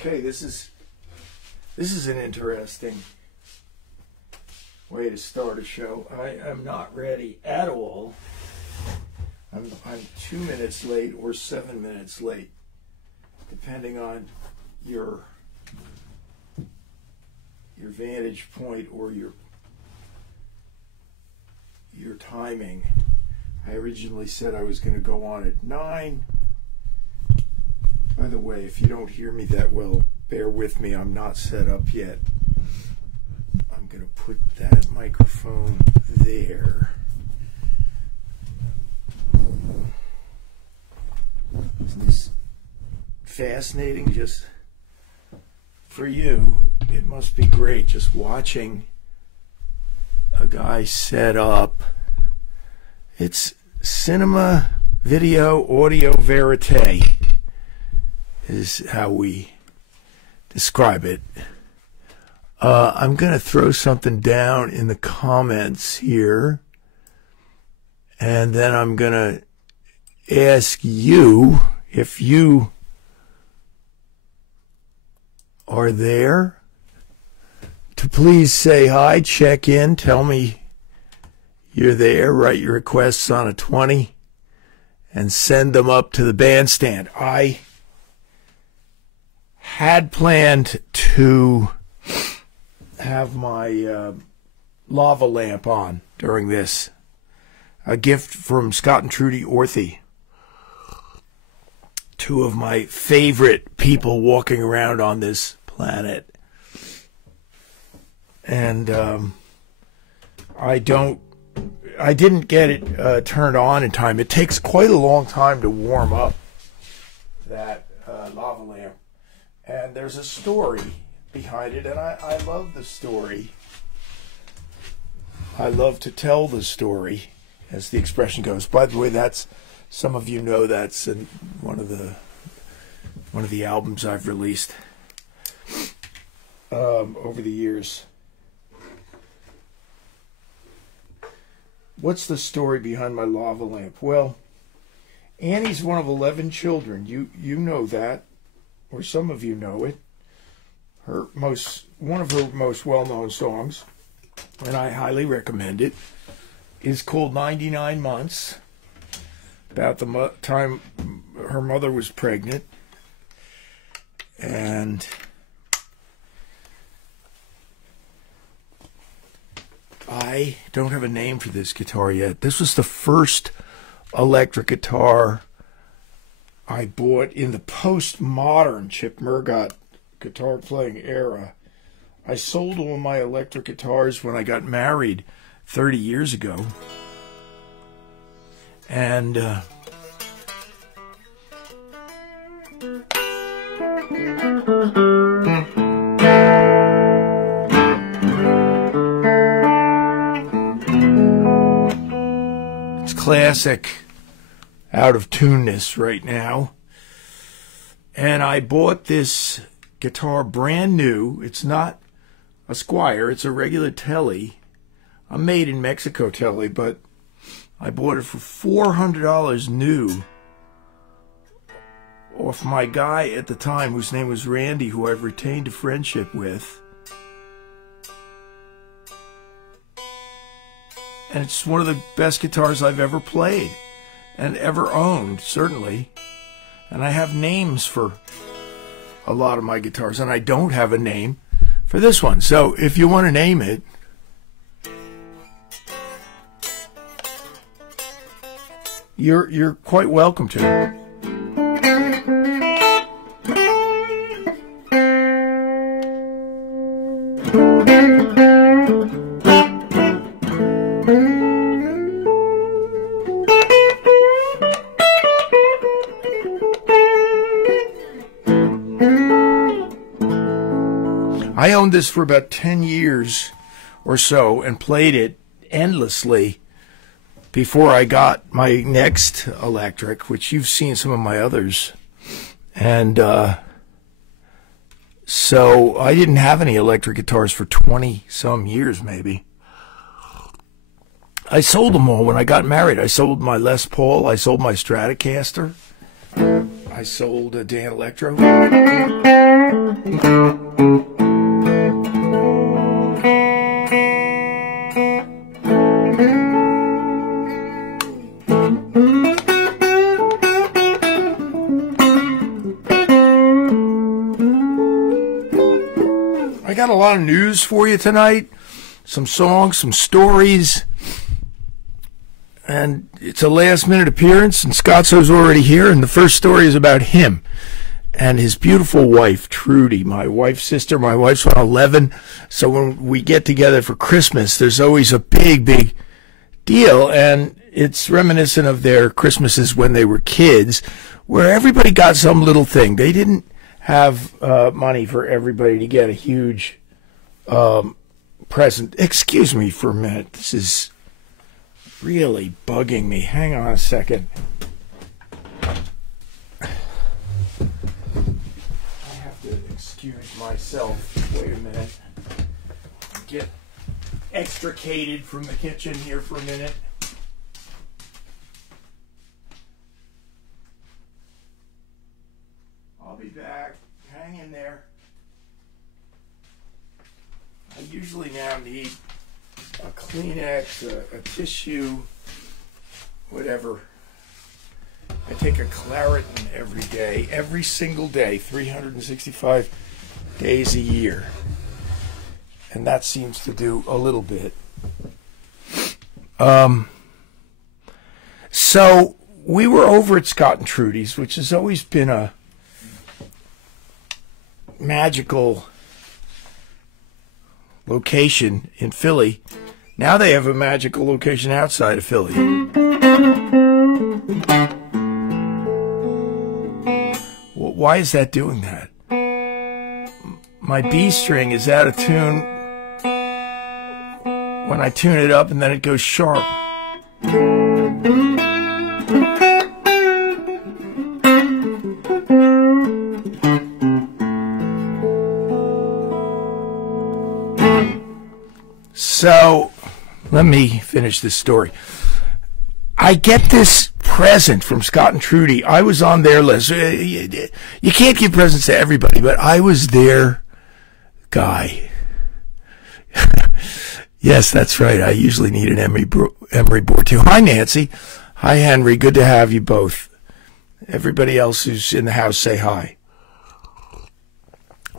Okay, this is an interesting way to start a show. I am not ready at all. I'm 2 minutes late or 7 minutes late, depending on your vantage point or your timing. I originally said I was going to go on at 9. By the way, if you don't hear me that well, bear with me. I'm not set up yet. I'm going to put that microphone there. Isn't this fascinating? Just for you, it must be great just watching a guy set up. It's cinema, video, audio verite is how we describe it. I'm going to throw something down in the comments here, and then I'm going to ask you if you are there to please say hi, check in, tell me you're there, write your requests on a 20, and send them up to the bandstand. I had planned to have my lava lamp on during this. A gift from Scott and Trudy Orthy, two of my favorite people walking around on this planet. And I didn't get it turned on in time. It takes quite a long time to warm up that lava lamp. And there's a story behind it, and I love the story. I love to tell the story, as the expression goes. By the way, that's, some of you know, that's one of the albums I've released over the years. What's the story behind my lava lamp? Well, Annie's one of 11 children. You know that, or some of you know it. One of her most well-known songs, and I highly recommend it, is called 99 Months, about the time her mother was pregnant. And I don't have a name for this guitar yet. This was the first electric guitar I bought in the postmodern Chip Murgot guitar playing era. I sold all my electric guitars when I got married 30 years ago. And it's classic out of tuneness right now. And I bought this guitar brand new. It's not a Squier, it's a regular Tele. I'm made in Mexico Tele, but I bought it for $400 new off my guy at the time, whose name was Randy, who I've retained a friendship with. And it's one of the best guitars I've ever played and ever owned, certainly. And I have names for a lot of my guitars, and I don't have a name for this one. So if you want to name it, you're quite welcome to. I owned this for about 10 years or so and played it endlessly before I got my next electric, which you've seen some of my others. And so I didn't have any electric guitars for 20 some years maybe. I sold them all when I got married. I sold my Les Paul. I sold my Stratocaster. I I sold a Dan Electro. I got a lot of news for you tonight. Some songs, some stories. And it's a last-minute appearance, and Scotzo's already here, and the first story is about him and his beautiful wife, Trudy, my wife's sister. My wife's on 11, so when we get together for Christmas, there's always a big, big deal, and it's reminiscent of their Christmases when they were kids, where everybody got some little thing. They didn't have money for everybody to get a huge present. Excuse me for a minute. This is really bugging me. Hang on a second. I have to excuse myself. Wait a minute. Get extricated from the kitchen here for a minute. I'll be back. Hang in there. I usually now need a Kleenex, a tissue, whatever. I take a Claritin every day, every single day, 365 days a year. And that seems to do a little bit. So we were over at Scott and Trudy's, which has always been a magical location in Philly. Now they have a magical location outside of Philly. Well, why is that doing that? My B string is out of tune when I tune it up, and then it goes sharp. So, let me finish this story. I get this present from Scott and Trudy. I was on their list. You can't give presents to everybody, but I was their guy. Yes, that's right. I usually need an Emery board too. Hi, Nancy. Hi, Henry. Good to have you both. Everybody else who's in the house, say hi.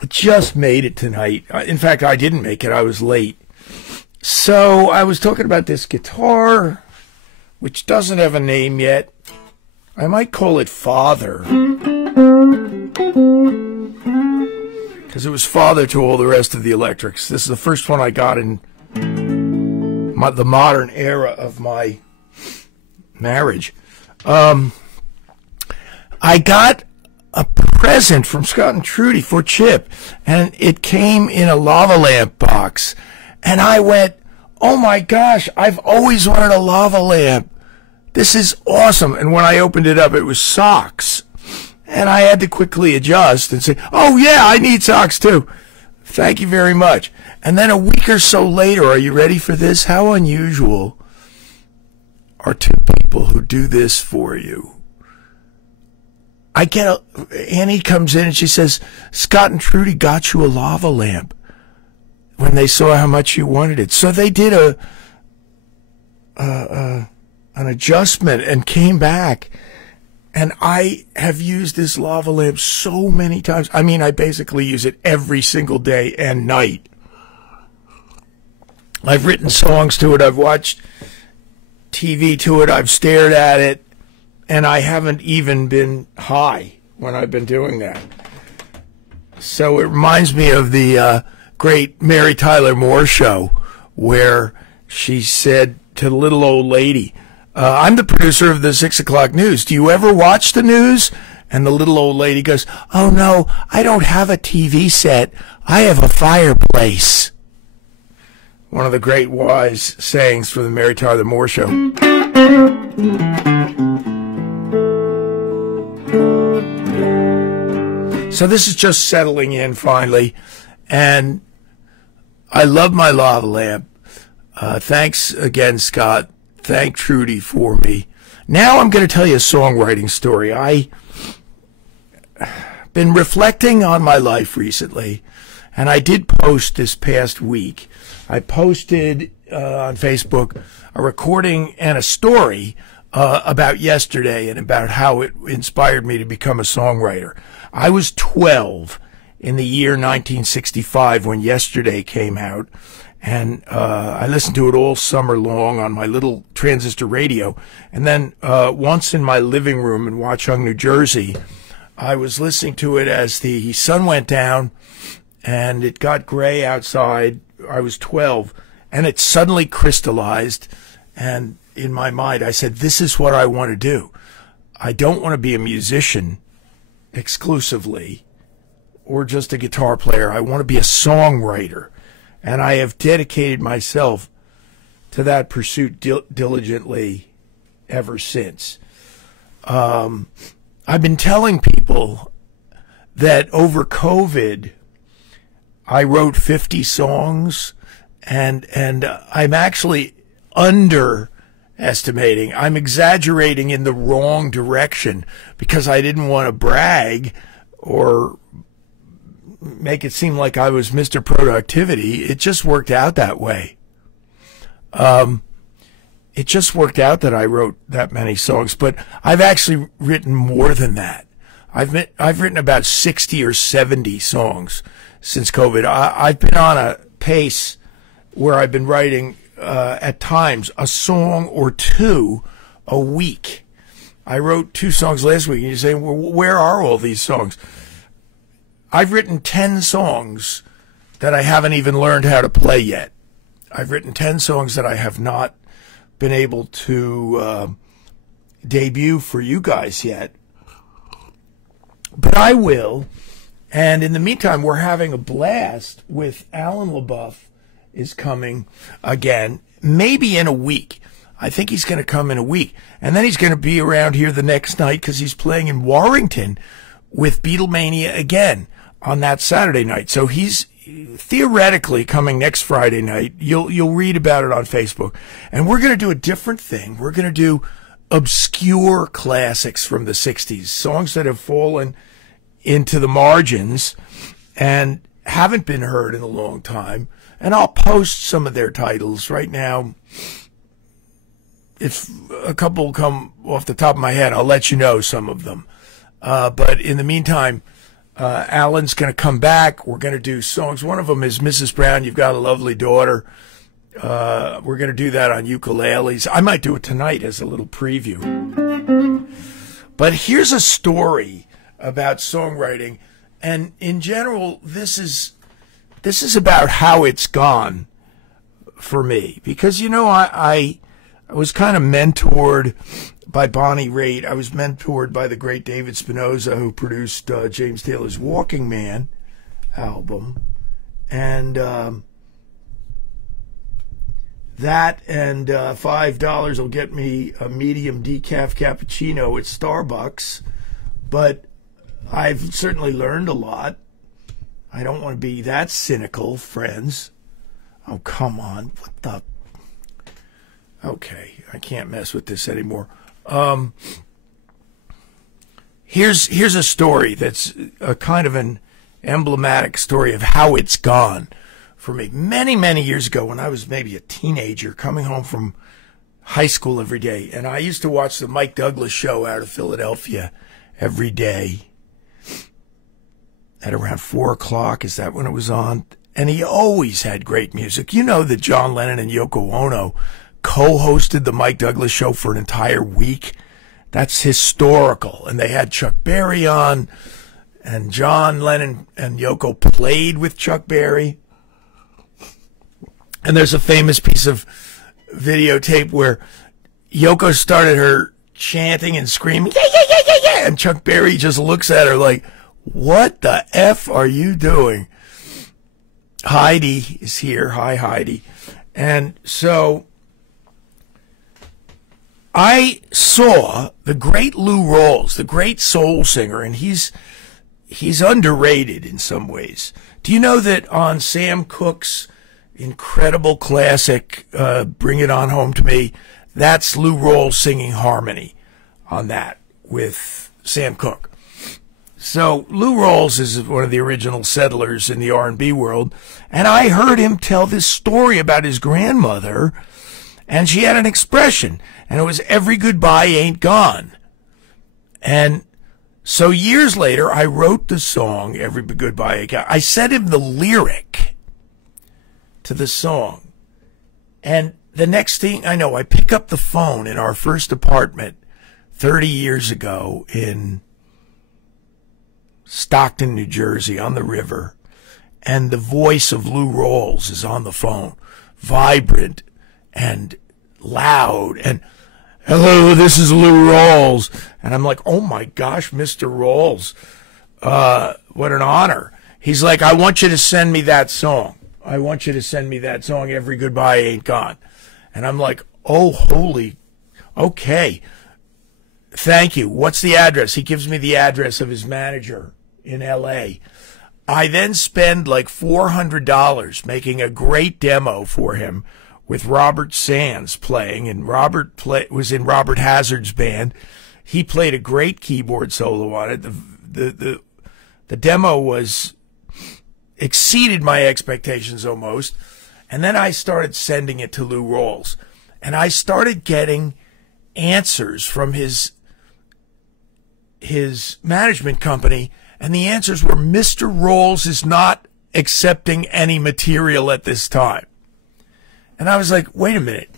I just made it tonight. In fact, I didn't make it. I was late. So I was talking about this guitar, which doesn't have a name yet. I might call it Father, because it was father to all the rest of the electrics. This is the first one I got in the modern era of my marriage. I got a present from Scott and Trudy for Chip, and it came in a lava lamp box. And I went, oh my gosh, I've always wanted a lava lamp. This is awesome. And when I opened it up, it was socks. And I had to quickly adjust and say, oh yeah, I need socks too. Thank you very much. And then a week or so later, are you ready for this? How unusual are two people who do this for you? Annie comes in and she says, Scott and Trudy got you a lava lamp when they saw how much you wanted it. So they did an adjustment and came back. And I have used this lava lamp so many times. I mean, I basically use it every single day and night. I've written songs to it. I've watched TV to it. I've stared at it. And I haven't even been high when I've been doing that. So it reminds me of the great Mary Tyler Moore show, where she said to the little old lady, I'm the producer of the 6 o'clock news. Do you ever watch the news? And the little old lady goes, oh no, I don't have a TV set. I have a fireplace. One of the great wise sayings from the Mary Tyler Moore show. So this is just settling in finally. And I love my lava lamp. Thanks again, Scott. Thank Trudy for me. Now I'm going to tell you a songwriting story. I been reflecting on my life recently, and I did post this past week. I posted on Facebook a recording and a story about yesterday and about how it inspired me to become a songwriter. I was 12 in the year 1965 when Yesterday came out, and I listened to it all summer long on my little transistor radio. And then once in my living room in Watchung, New Jersey, I was listening to it as the sun went down and it got gray outside. I was 12, and it suddenly crystallized. And in my mind, I said, this is what I want to do. I don't want to be a musician exclusively or just a guitar player. I want to be a songwriter. And I have dedicated myself to that pursuit diligently ever since. I've been telling people that over COVID, I wrote 50 songs, and I'm actually underestimating. I'm exaggerating in the wrong direction because I didn't want to brag or make it seem like I was Mr. Productivity. It just worked out that way. It just worked out that I wrote that many songs, but I've actually written more than that. I've written about 60 or 70 songs since COVID. I've been on a pace where I've been writing at times a song or two a week. I wrote 2 songs last week, and you say, well, where are all these songs? I've written 10 songs that I haven't even learned how to play yet. I've written 10 songs that I have not been able to debut for you guys yet. But I will. And in the meantime, we're having a blast with Alan LaBeouf is coming again, maybe in a week. I think he's going to come in a week. And then he's going to be around here the next night because he's playing in Warrington with Beatlemania again on that Saturday night. So he's theoretically coming next Friday night. You'll read about it on Facebook. And we're going to do a different thing. We're going to do obscure classics from the 60s, songs that have fallen into the margins and haven't been heard in a long time. And I'll post some of their titles right now. If a couple come off the top of my head, I'll let you know some of them. But in the meantime, Alan's going to come back. We're going to do songs. One of them is Mrs. Brown, You've Got a Lovely Daughter. We're going to do that on ukuleles. I might do it tonight as a little preview. But here's a story about songwriting. And in general, this is about how it's gone for me. Because, you know, I was kind of mentored by Bonnie Raitt. I was mentored by the great David Spinoza, who produced James Taylor's Walking Man album. And that and $5 will get me a medium decaf cappuccino at Starbucks. But I've certainly learned a lot. I don't want to be that cynical, friends. Oh, come on. What the... Okay, I can't mess with this anymore. Here's a story that's a kind of an emblematic story of how it's gone for me. Many, many years ago, when I was maybe a teenager, coming home from high school every day, and I used to watch the Mike Douglas show out of Philadelphia every day at around 4 o'clock. Is that when it was on? And he always had great music. You know that John Lennon and Yoko Ono co-hosted the Mike Douglas show for an entire week. That's historical. And they had Chuck Berry on, and John Lennon and Yoko played with Chuck Berry. And there's a famous piece of videotape where Yoko started her chanting and screaming, yeah, yeah, yeah, yeah, yeah, and Chuck Berry just looks at her like, what the F are you doing? Heidi is here. Hi, Heidi. And so I saw the great Lou Rawls, the great soul singer, and he's underrated in some ways. Do you know that on Sam Cooke's incredible classic, Bring It On Home to Me, that's Lou Rawls singing harmony on that with Sam Cooke. So Lou Rawls is one of the original settlers in the R&B world, and I heard him tell this story about his grandmother, and she had an expression, and it was "every goodbye ain't gone." And so years later, I wrote the song "Every Goodbye Ain't Gone." I sent him the lyric to the song, and the next thing I know, I pick up the phone in our first apartment 30 years ago in Stockton, New Jersey, on the river, and the voice of Lou Rawls is on the phone, vibrant and loud, and "Hello, this is Lou Rawls." And I'm like, "Oh my gosh, Mr. Rawls, what an honor." He's like, "I want you to send me that song. I want you to send me that song, Every Goodbye Ain't Gone." And I'm like, "Oh, holy, okay. Thank you. What's the address?" He gives me the address of his manager in LA. I then spend like $400 making a great demo for him with Robert Sands playing, and Robert was in Robert Hazard's band. He played a great keyboard solo on it. The demo was exceeded my expectations almost. And then I started sending it to Lou Rawls, and I started getting answers from his management company, and the answers were, "Mr. Rawls is not accepting any material at this time." And I was like, "Wait a minute,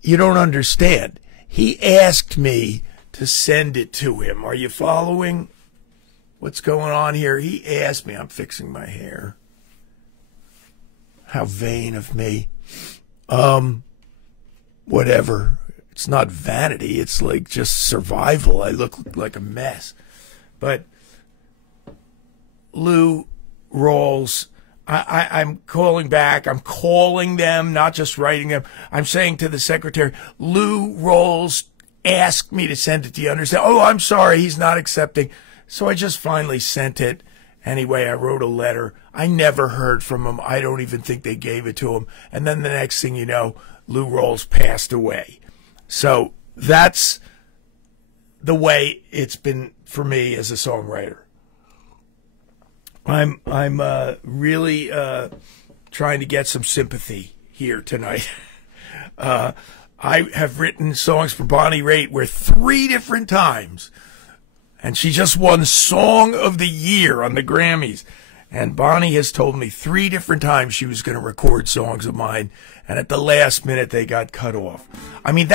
you don't understand. He asked me to send it to him. Are you following what's going on here? He asked me." I'm fixing my hair. How vain of me. Whatever. It's not vanity. It's like just survival. I look like a mess. But Lou Rawls, I'm calling back. I'm calling them, not just writing them. I'm saying to the secretary, "Lou Rawls asked me to send it. Do you understand?" "Oh, I'm sorry, he's not accepting." So I just finally sent it. Anyway, I wrote a letter. I never heard from him. I don't even think they gave it to him. And then the next thing you know, Lou Rawls passed away. So that's the way it's been for me as a songwriter. I'm really trying to get some sympathy here tonight. I have written songs for Bonnie Raitt where 3 different times, and she just won Song of the Year on the Grammys. And Bonnie has told me 3 different times she was going to record songs of mine, and at the last minute they got cut off. I mean,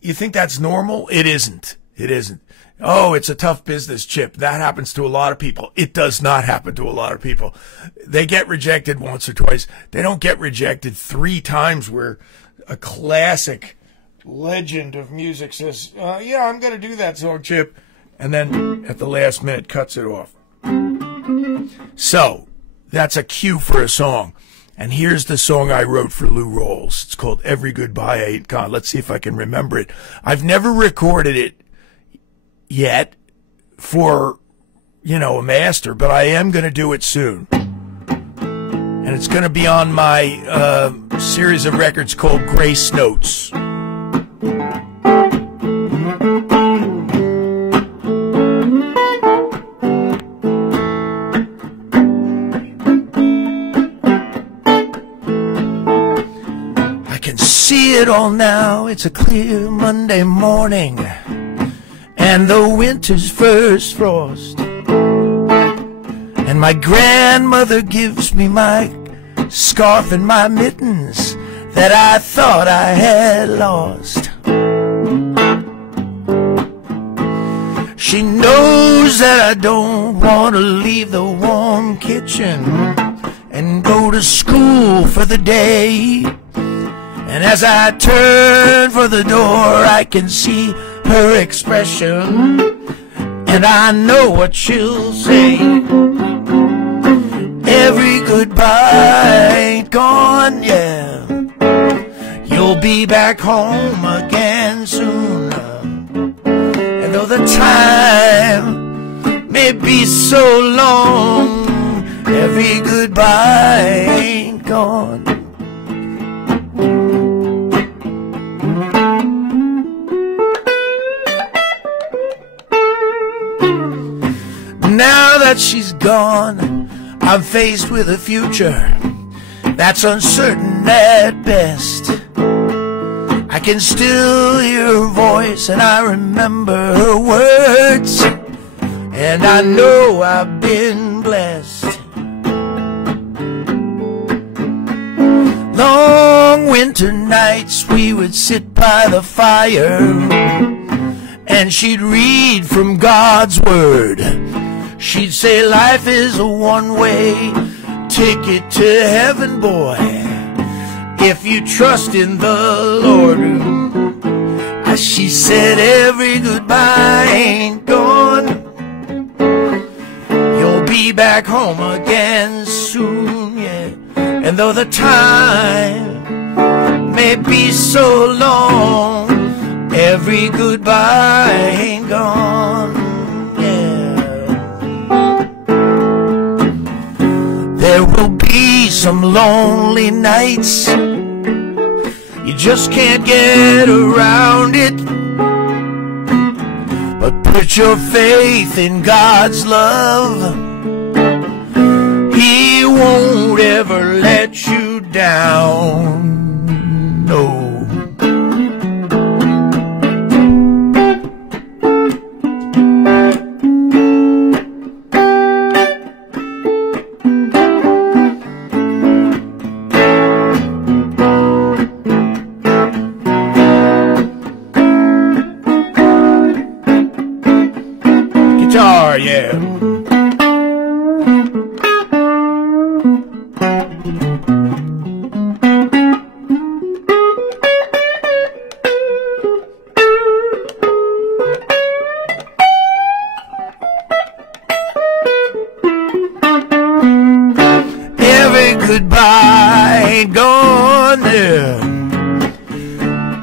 you think that's normal? It isn't. It isn't. "Oh, it's a tough business, Chip. That happens to a lot of people." It does not happen to a lot of people. They get rejected once or twice. They don't get rejected 3 times where a classic legend of music says, "Yeah, I'm going to do that song, Chip," and then at the last minute cuts it off. So that's a cue for a song. And here's the song I wrote for Lou Rawls. It's called "Every Goodbye Ain't Gone." Let's see if I can remember it. I've never recorded it yet for, a master, but I am going to do it soon. And it's going to be on my series of records called Grace Notes. I can see it all now. It's a clear Monday morning, and the winter's first frost, and my grandmother gives me my scarf and my mittens that I thought I had lost. She knows that I don't want to leave the warm kitchen and go to school for the day. And as I turn for the door, I can see her expression, and I know what she'll say. Every goodbye ain't gone, yeah. You'll be back home again soon. And though the time may be so long, every goodbye ain't gone. now that she's gone, I'm faced with a future that's uncertain at best. I can still hear her voice and I remember her words, and I know I've been blessed. Long winter nights we would sit by the fire, and she'd read from God's word. She'd say life is a one-way ticket to heaven, boy, if you trust in the Lord. She said every goodbye ain't gone, you'll be back home again soon, yeah. And though the time may be so long, every goodbye ain't gone, yeah. There will be some lonely nights, you just can't get around it, but put your faith in God's love. He won't ever let you down, no. Guitar, yeah. Goodbye ain't gone there.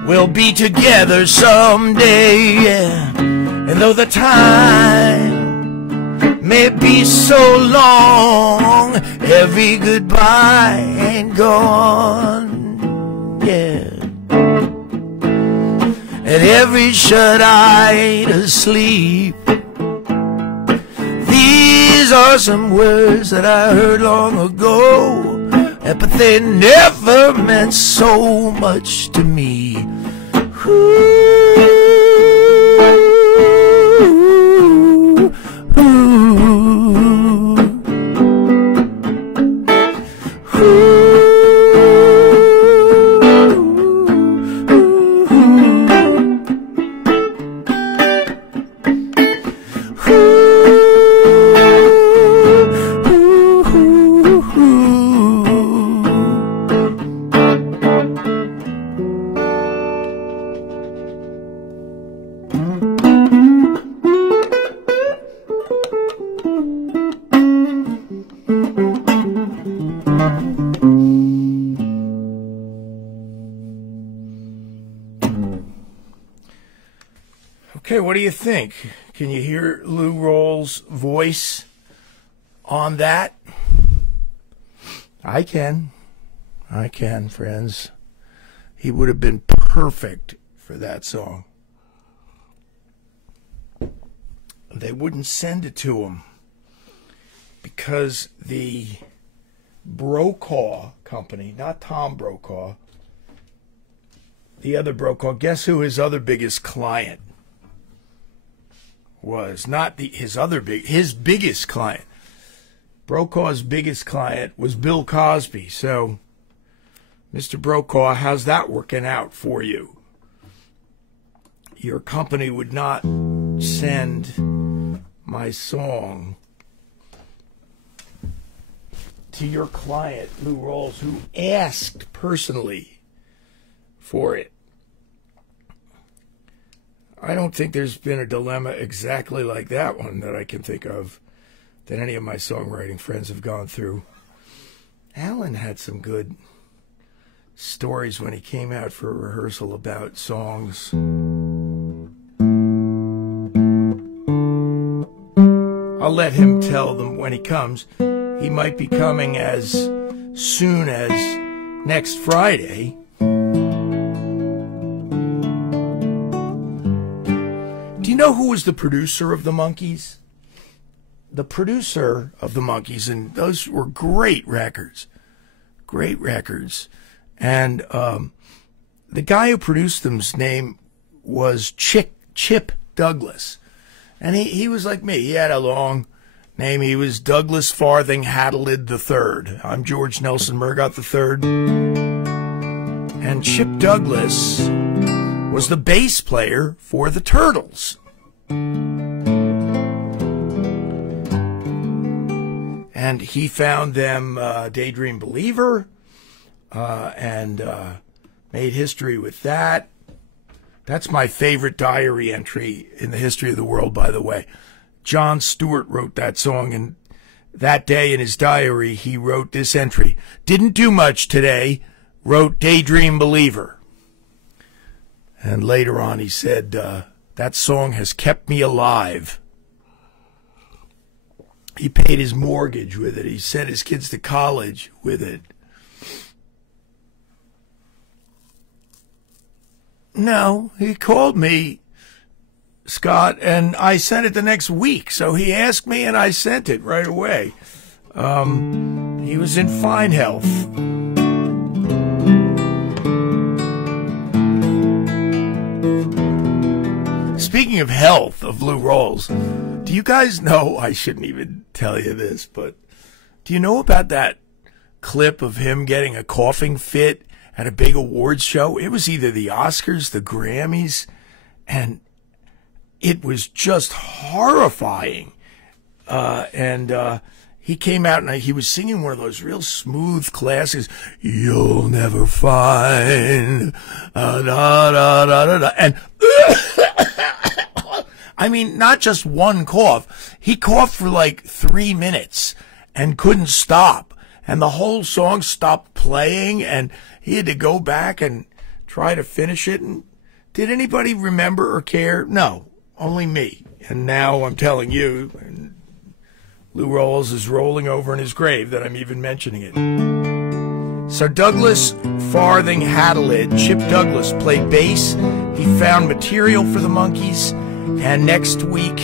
We'll be together someday, yeah. And though the time may be so long, every goodbye ain't gone, yeah. And every shut-eye to sleep. These are some words that I heard long ago, but they never meant so much to me. Okay, what do you think? Can you hear Lou Rawls' voice on that? I can, friends. He would have been perfect for that song. They wouldn't send it to him because the Brokaw company, not Tom Brokaw, the other Brokaw, guess who his other biggest client was? Not his biggest client. Brokaw's biggest client was Bill Cosby. So, Mr. Brokaw, how's that working out for you? Your company would not send my song to your client, Lou Rawls, who asked personally for it. I don't think there's been a dilemma exactly like that one that I can think of that any of my songwriting friends have gone through. Alan had some good stories when he came out for a rehearsal about songs. I'll let him tell them when he comes. He might be coming as soon as next Friday. Do you know who was the producer of the Monkees? the producer of the Monkees, and those were great records. Great records. And the guy who produced them's name was Chip Douglas. And he was like me. He had a long name. He was Douglas Farthing Hadlid III. I'm George Nelson Murgott III. And Chip Douglas was the bass player for the Turtles. And he found them Daydream Believer and made history with that. That's my favorite diary entry in the history of the world, by the way. Jon Stewart wrote that song, and that day in his diary, he wrote this entry. Didn't do much today, wrote Daydream Believer. And later on he said, that song has kept me alive. He paid his mortgage with it. He sent his kids to college with it. No, he called me, Scott, and I sent it the next week. So he asked me and I sent it right away. He was in fine health. Speaking of health, of Lou Rawls, do you guys know, I shouldn't even tell you this, but do you know about that clip of him getting a coughing fit at a big awards show? It was either the Oscars, the Grammys, and it was just horrifying. He came out and he was singing one of those real smooth classics. You'll never find, da, da, da, da, da. And I mean, not just one cough. He coughed for like 3 minutes and couldn't stop. And the whole song stopped playing, and he had to go back and try to finish it. And did anybody remember or care? No, only me. And now I'm telling you, and Lou Rawls is rolling over in his grave that I'm even mentioning it. So Douglas Farthing Hadlid, Chip Douglas, played bass. He found material for the Monkees. And next week,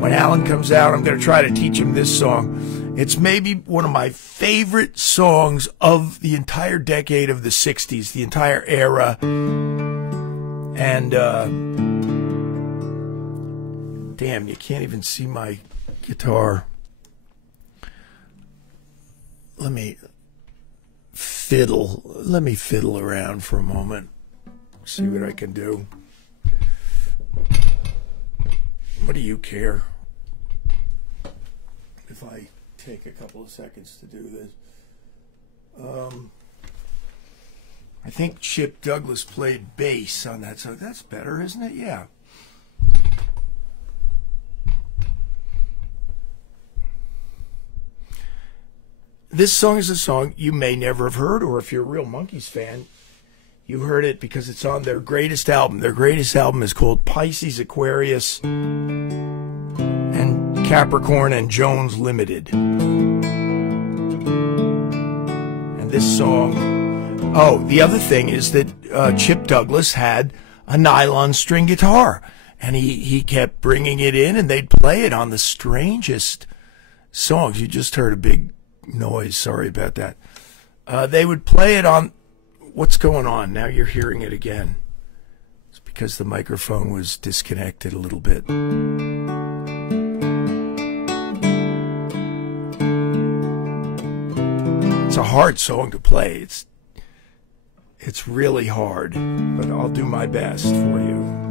when Alan comes out, I'm going to try to teach him this song. It's maybe one of my favorite songs of the entire decade of the 60s, the entire era. And, damn, you can't even see my guitar. Let me fiddle around for a moment, see what I can do. What do you care if I take a couple of seconds to do this? I think Chip Douglas played bass on that song. That's better, isn't it? Yeah. This song is a song you may never have heard, or if you're a real Monkees fan, you heard it because it's on their greatest album. Their greatest album is called Pisces, Aquarius, and Capricorn and Jones Limited. And this song... Oh, the other thing is that Chip Douglas had a nylon string guitar, and he kept bringing it in, and they'd play it on the strangest songs. You just heard a big noise. Sorry about that. They would play it on... What's going on? Now you're hearing it again. It's because the microphone was disconnected a little bit. It's a hard song to play. It's really hard, but I'll do my best for you.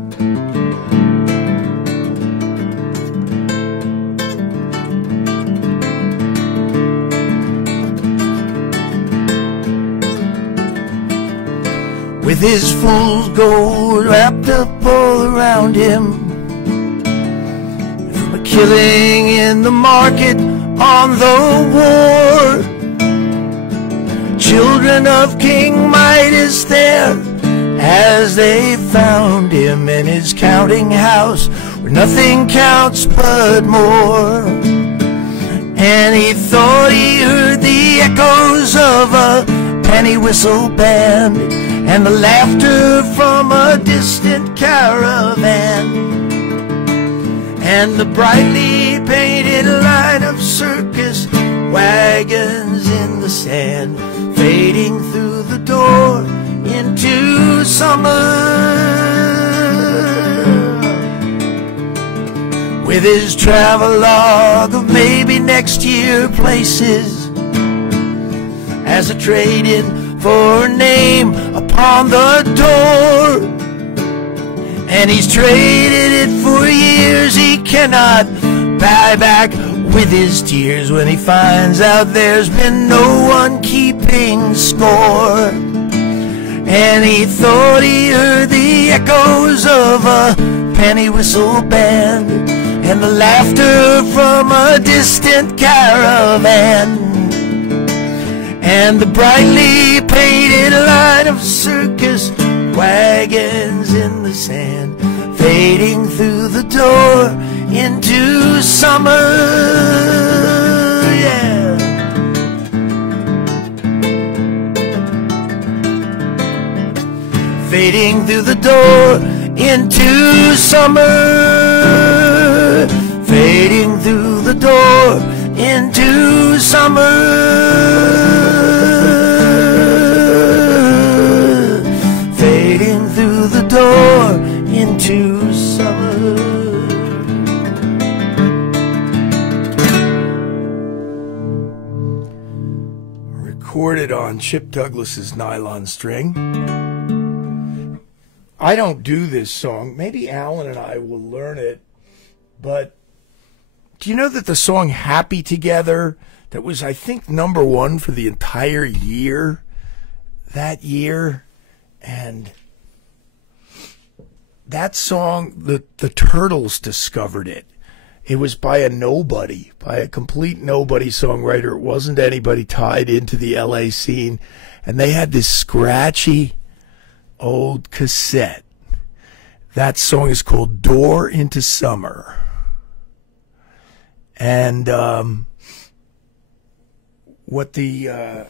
With his fool's gold wrapped up all around him, from a killing in the market on the war, children of King Midas there, as they found him in his counting house, where nothing counts but more. And he thought he heard the echoes of a penny whistle band, and the laughter from a distant caravan, and the brightly painted lights wagons in the sand, fading through the door into summer. With his travelogue of maybe next year places, as a trade-in for a name upon the door. And he's traded it for years he cannot buy back with his tears, when he finds out there's been no one keeping score. And he thought he heard the echoes of a penny whistle band and the laughter from a distant caravan, and the brightly painted line of circus wagons in the sand, fading through the door into summer. Yeah. Fading through the door into summer. Fading through the door into summer. Fading through the door into summer. Recorded on Chip Douglas's nylon string. I don't do this song. Maybe Alan and I will learn it. But do you know that the song Happy Together, that was, I think, #1 for the entire year, that year, and that song, the Turtles discovered it. It was by a nobody, by a complete nobody songwriter. It wasn't anybody tied into the LA scene. And they had this scratchy old cassette. That song is called Door into Summer. And what the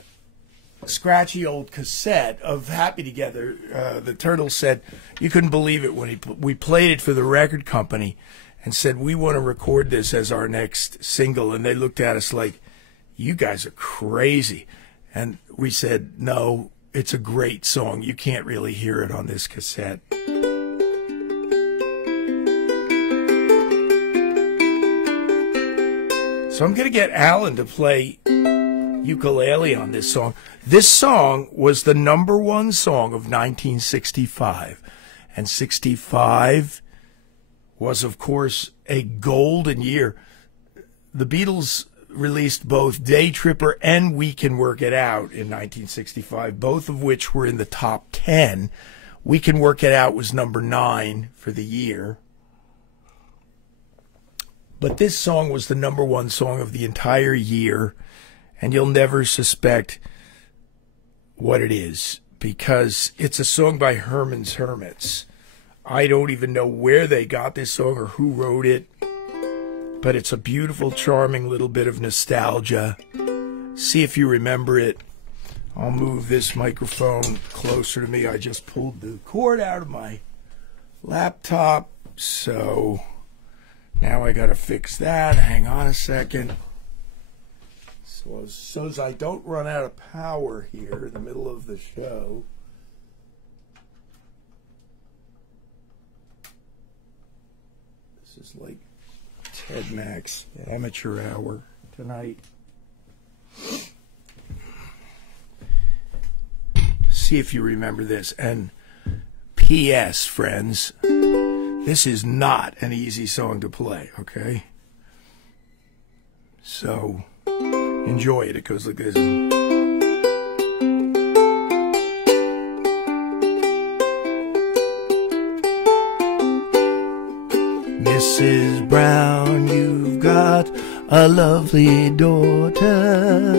scratchy old cassette of Happy Together, the Turtles said, you couldn't believe it when we played it for the record company and said, we want to record this as our next single. And they looked at us like, you guys are crazy. And we said, no, it's a great song. You can't really hear it on this cassette. So I'm going to get Alan to play ukulele on this song. This song was the #1 song of 1965. And 65 was, of course, a golden year. The Beatles released both Day Tripper and We Can Work It Out in 1965, both of which were in the top 10. We Can Work It Out was #9 for the year. But this song was the #1 song of the entire year, and you'll never suspect what it is, because it's a song by Herman's Hermits. I don't even know where they got this song or who wrote it, but it's a beautiful, charming little bit of nostalgia. See if you remember it. I'll move this microphone closer to me. I just pulled the cord out of my laptop, so now I gotta fix that. Hang on a second. So as I don't run out of power here in the middle of the show. This is like Ted Mack's amateur hour tonight. See if you remember this. And P.S., friends, this is not an easy song to play, okay? So enjoy it. It goes like this. Mrs. Brown, you've got a lovely daughter.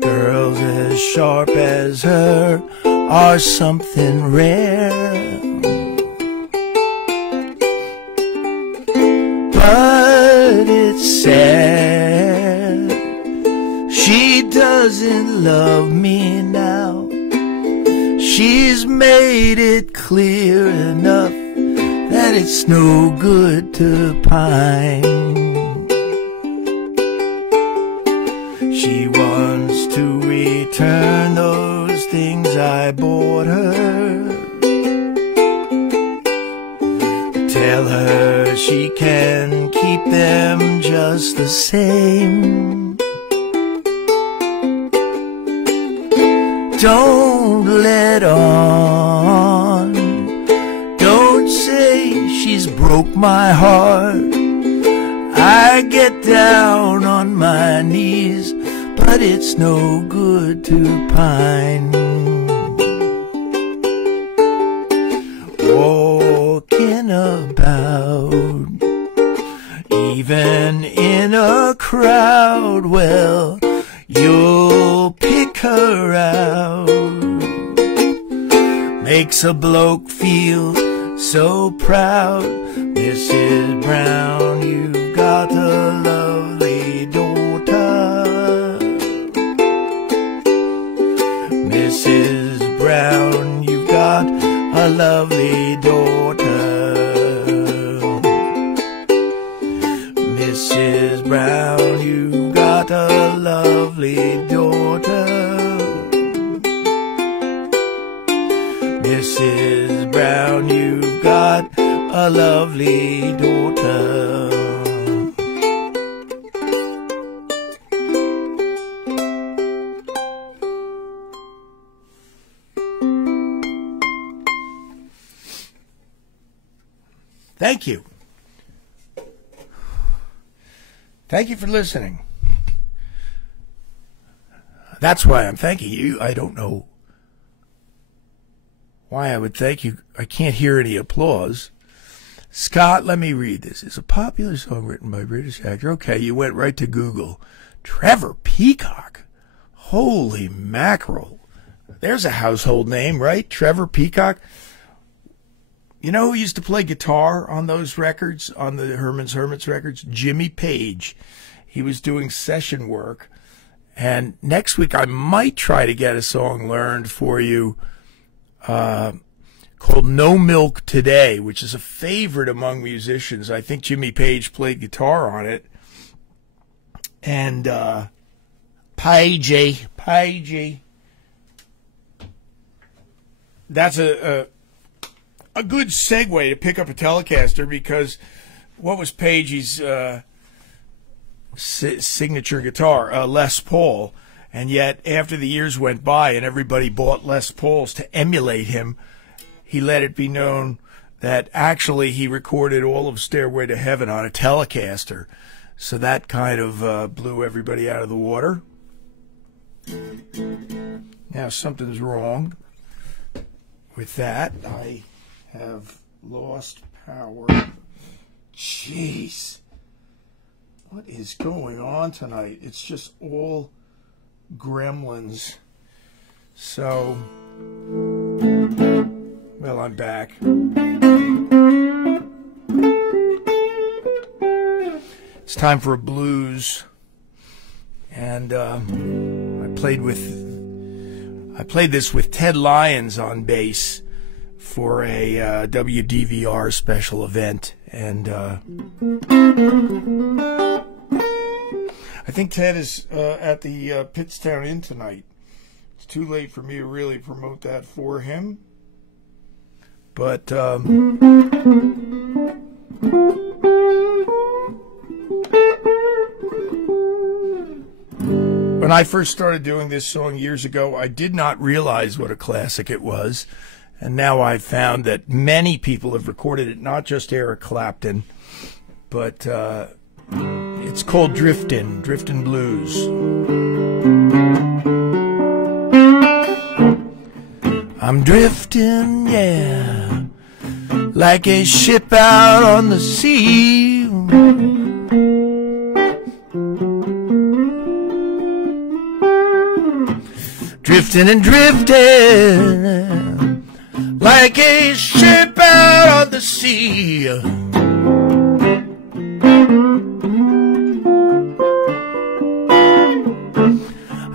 Girls as sharp as her are something rare. But it's sad she doesn't love me now. She's made it clear enough that it's no good to pine. She wants to return those things I bought her. Tell her she can keep them just the same. Don't let on. Don't say she's broke my heart. I get down on my knees, but it's no good to pine. Walking about, even in a crowd, well, you'll pick her out. Makes a bloke feel so proud. Mrs. Brown, you've got a lovely daughter. Mrs. Brown, you've got a lovely daughter. Mrs. Brown, you've got a lovely daughter. Mrs. Brown, you've got a lovely daughter. Thank you. Thank you for listening. That's why I'm thanking you. I don't know why I would thank you. I can't hear any applause. Scott, let me read this. It's a popular song written by a British actor. Okay, you went right to Google. Trevor Peacock. Holy mackerel. There's a household name, right? Trevor Peacock. You know who used to play guitar on those records, on the Herman's Hermits records? Jimmy Page. He was doing session work. And next week I might try to get a song learned for you called No Milk Today, which is a favorite among musicians. I think Jimmy Page played guitar on it. And Pagey. That's a good segue to pick up a Telecaster, because what was Pagey's signature guitar? Les Paul. And yet, after the years went by and everybody bought Les Pauls to emulate him, he let it be known that actually he recorded all of Stairway to Heaven on a Telecaster. So that kind of blew everybody out of the water. Now something's wrong with that. I have lost power. Jeez. What is going on tonight? It's just all gremlins. So, well, I'm back. It's time for a blues. And I played this with Ted Lyons on bass for a WDVR special event, and I think Ted is at the Pittstown Inn tonight. It's too late for me to really promote that for him, but when I first started doing this song years ago, I did not realize what a classic it was. And now I've found that many people have recorded it, not just Eric Clapton, but it's called Driftin' Blues. I'm drifting, yeah, like a ship out on the sea. Drifting and drifting like a ship out on the sea.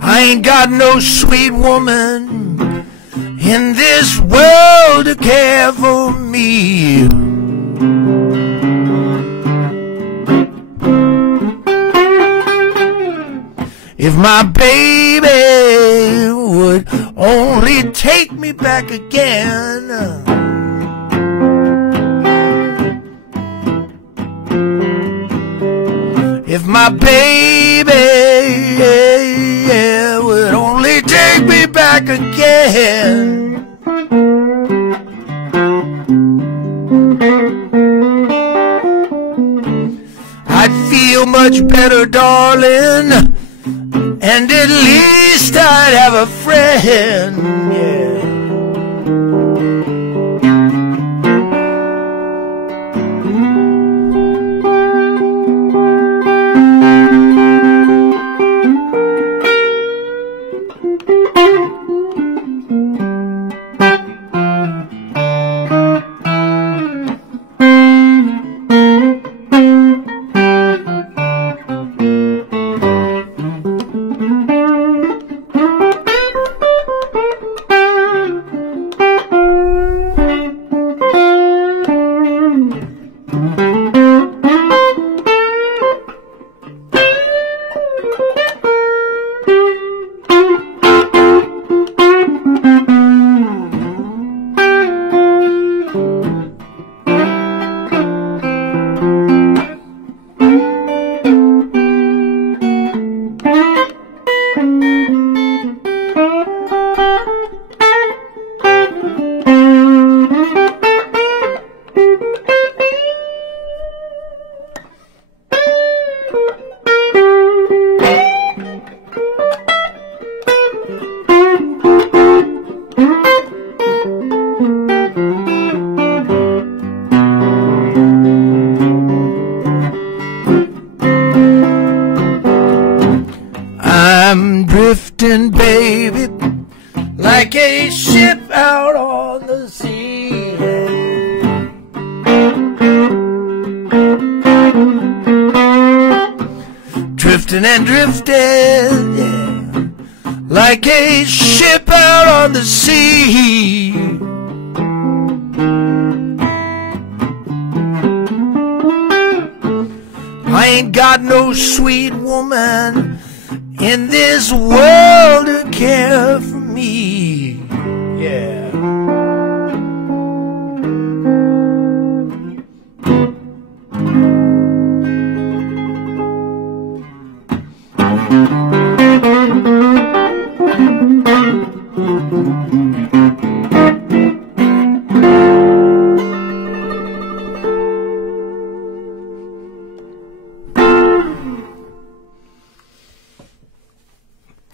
I ain't got no sweet woman in this world to care for me. If my baby would only take me back again. If my baby would only take me back again. I'd feel much better, darling, and at least I'd have a friend, yeah. I'm drifting, baby, like a ship out on the sea. Drifting and drifting, yeah, like a ship out on the sea. I ain't got no sweet woman in this world to care for me, yeah.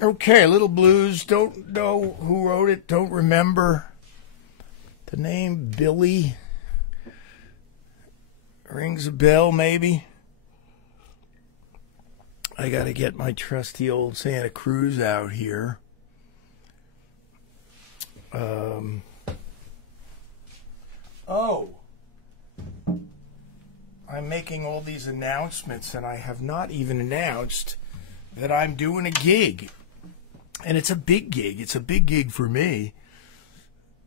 Okay, a little blues. Don't know who wrote it. Don't remember the name. Billy rings a bell, maybe. I got to get my trusty old Santa Cruz out here. I'm making all these announcements, and I have not even announced that I'm doing a gig. And it's a big gig. It's a big gig for me,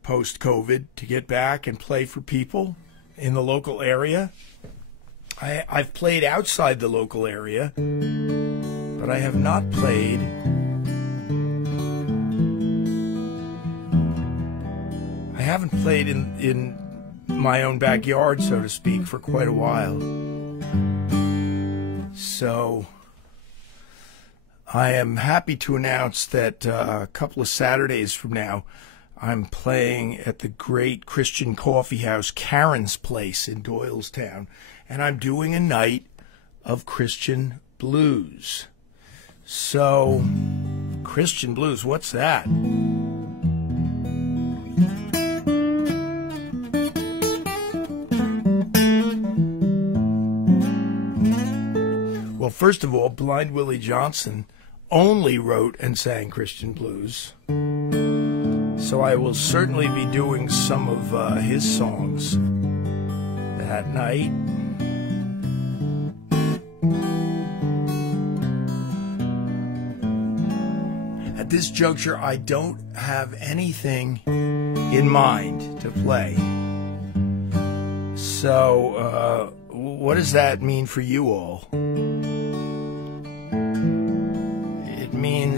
post-COVID, to get back and play for people in the local area. I've played outside the local area, but I have not played in my own backyard, so to speak, for quite a while. So I am happy to announce that a couple of Saturdays from now, I'm playing at the great Christian coffee house, Karen's Place in Doylestown, and I'm doing a night of Christian blues. So, Christian blues, what's that? Well, first of all, Blind Willie Johnson only wrote and sang Christian blues. So I will certainly be doing some of his songs that night. At this juncture, I don't have anything in mind to play. So, what does that mean for you all? It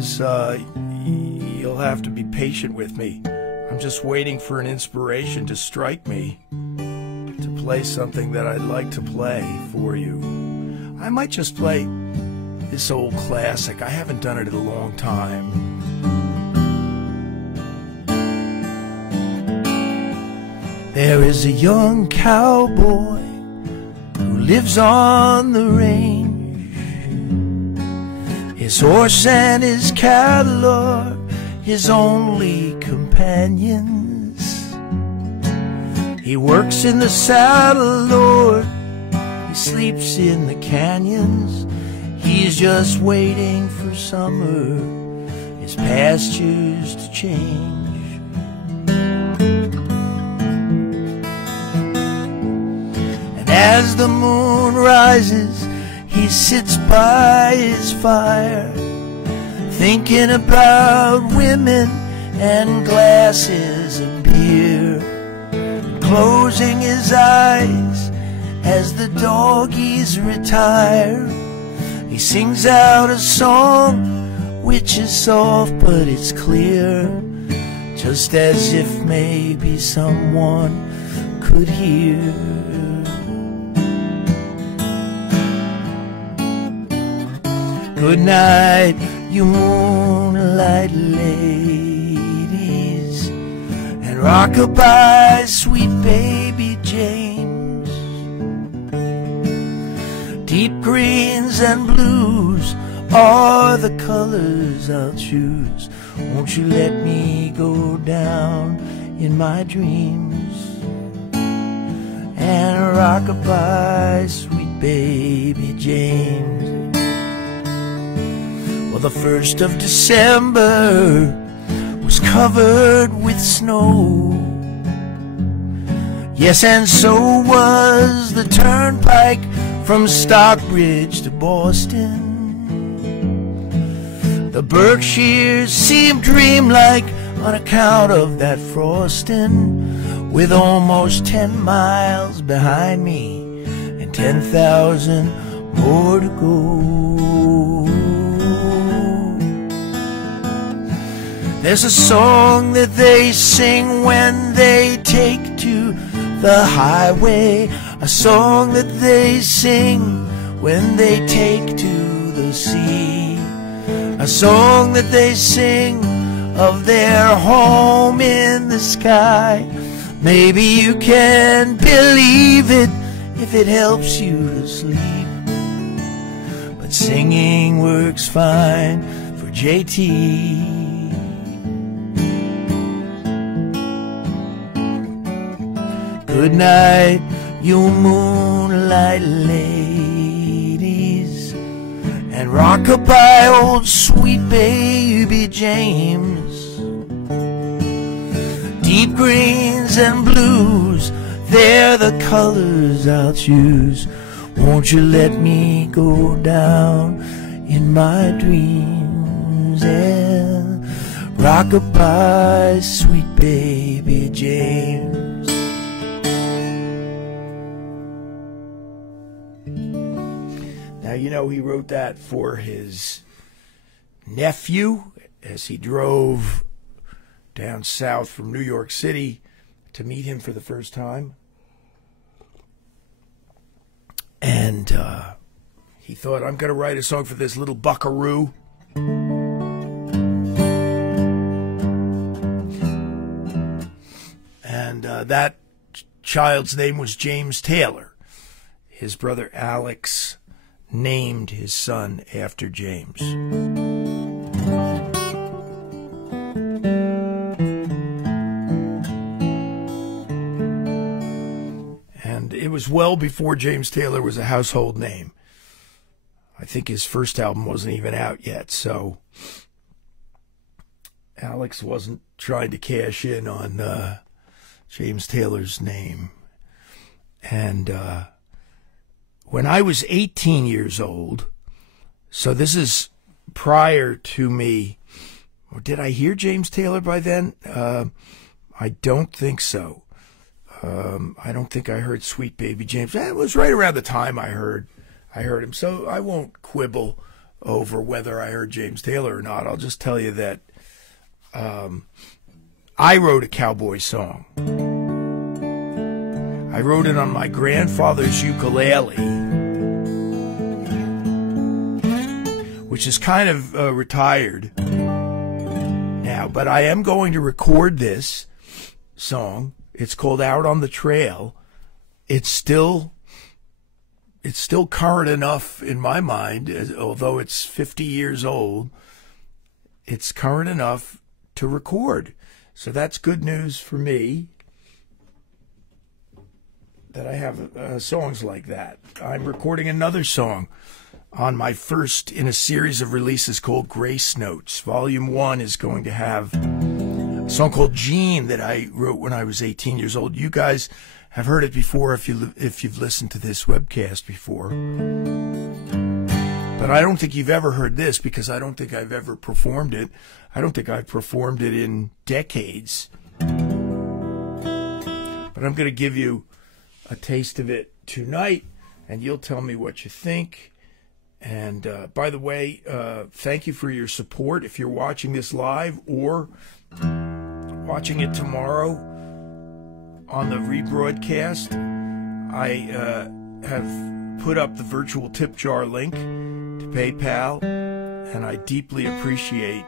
because you'll have to be patient with me. I'm just waiting for an inspiration to strike me to play something that I'd like to play for you. I might just play this old classic. I haven't done it in a long time. There is a young cowboy who lives on the range. His horse and his cattle are his only companions. He works in the saddle, Lord, he sleeps in the canyons. He's just waiting for summer, his pastures to change. And as the moon rises, he sits by his fire, thinking about women and glasses of beer, closing his eyes as the doggies retire. He sings out a song which is soft but it's clear, just as if maybe someone could hear. Good night, you moonlight ladies, and rock-a-bye, sweet baby James. Deep greens and blues are the colors I'll choose. Won't you let me go down in my dreams? And rock-a-bye, sweet baby James. Well, the 1st of December was covered with snow. Yes, and so was the turnpike from Stockbridge to Boston. The Berkshires seemed dreamlike on account of that frosting, with almost 10 miles behind me and 10,000 more to go. There's a song that they sing when they take to the highway, a song that they sing when they take to the sea, a song that they sing of their home in the sky. Maybe you can believe it if it helps you to sleep, but singing works fine for JT. Good night, you moonlight ladies, and rock-a-bye, old sweet baby James. Deep greens and blues, they're the colors I'll choose. Won't you let me go down in my dreams? And rock-a-bye, sweet baby James. Now, you know, he wrote that for his nephew as he drove down south from New York City to meet him for the first time. And he thought, I'm going to write a song for this little buckaroo. And that child's name was James Taylor. His brother Alex named his son after James. And it was well before James Taylor was a household name. I think his first album wasn't even out yet, so Alex wasn't trying to cash in on James Taylor's name. And when I was 18 years old, so this is prior to me, or did I hear James Taylor by then? I don't think so. I don't think I heard Sweet Baby James. It was right around the time I heard him, so I won't quibble over whether I heard James Taylor or not. I'll just tell you that I wrote a cowboy song. I wrote it on my grandfather's ukulele, which is kind of retired now, but I am going to record this song. It's called Out on the Trail. It's still current enough in my mind, although it's 50 years old. It's current enough to record. So that's good news for me, that I have songs like that. I'm recording another song on my first in a series of releases called Grace Notes. Volume 1 is going to have a song called Gene that I wrote when I was 18 years old. You guys have heard it before if you've listened to this webcast before. But I don't think you've ever heard this, because I don't think I've ever performed it. I don't think I've performed it in decades. But I'm going to give you a taste of it tonight, and you'll tell me what you think. And by the way, thank you for your support. If you're watching this live or watching it tomorrow on the rebroadcast, I have put up the virtual tip jar link to PayPal, and I deeply appreciate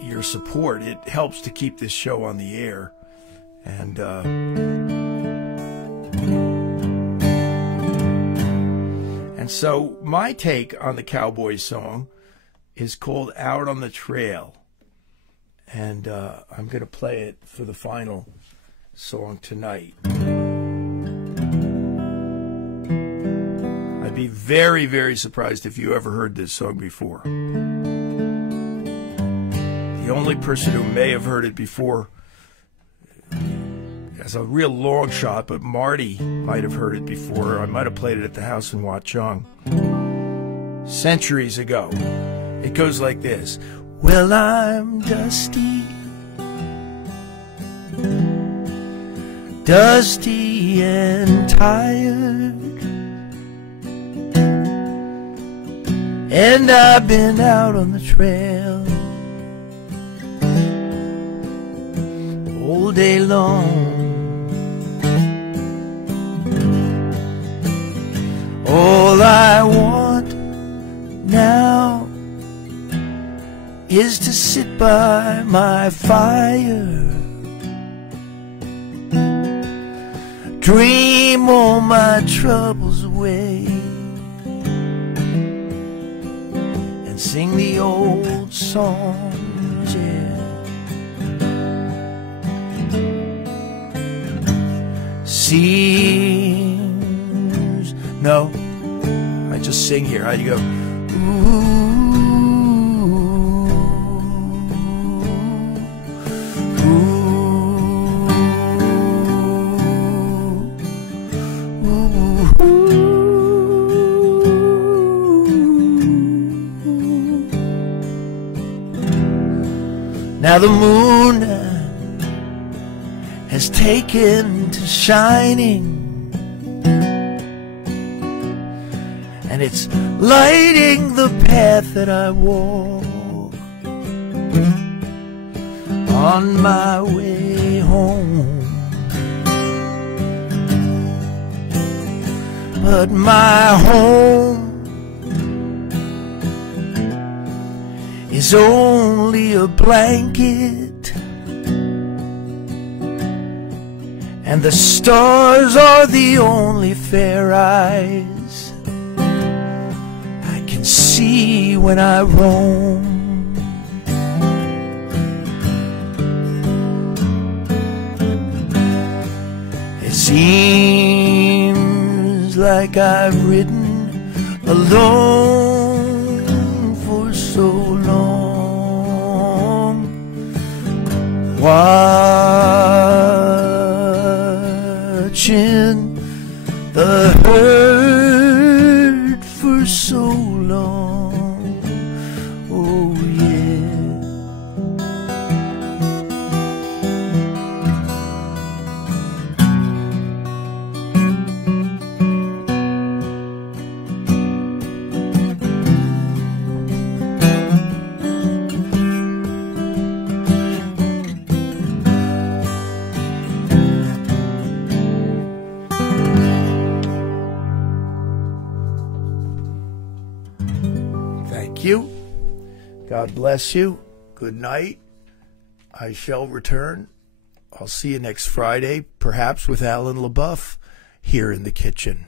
your support. It helps to keep this show on the air. And so my take on the cowboy song is called Out on the Trail. And I'm going to play it for the final song tonight. I'd be very, very surprised if you ever heard this song before. The only person who may have heard it before, as a real long shot, but Marty might have heard it before. I might have played it at the house in Watchung centuries ago. It goes like this. Well, I'm dusty, dusty and tired, and I've been out on the trail all day long. All I want now is to sit by my fire, dream all my troubles away, and sing the old songs, yeah. Seems, no, I just sing here. How do you go? Ooh. Now the moon has taken to shining, and it's lighting the path that I walk on my way home. But my home is only a blanket, and the stars are the only fair eyes I can see when I roam. It seems like I've ridden alone for so long, watching the herd for so long. Oh yeah. you. God bless you. Good night. I shall return. I'll see you next Friday, perhaps with Alan LaBeouf here in the kitchen.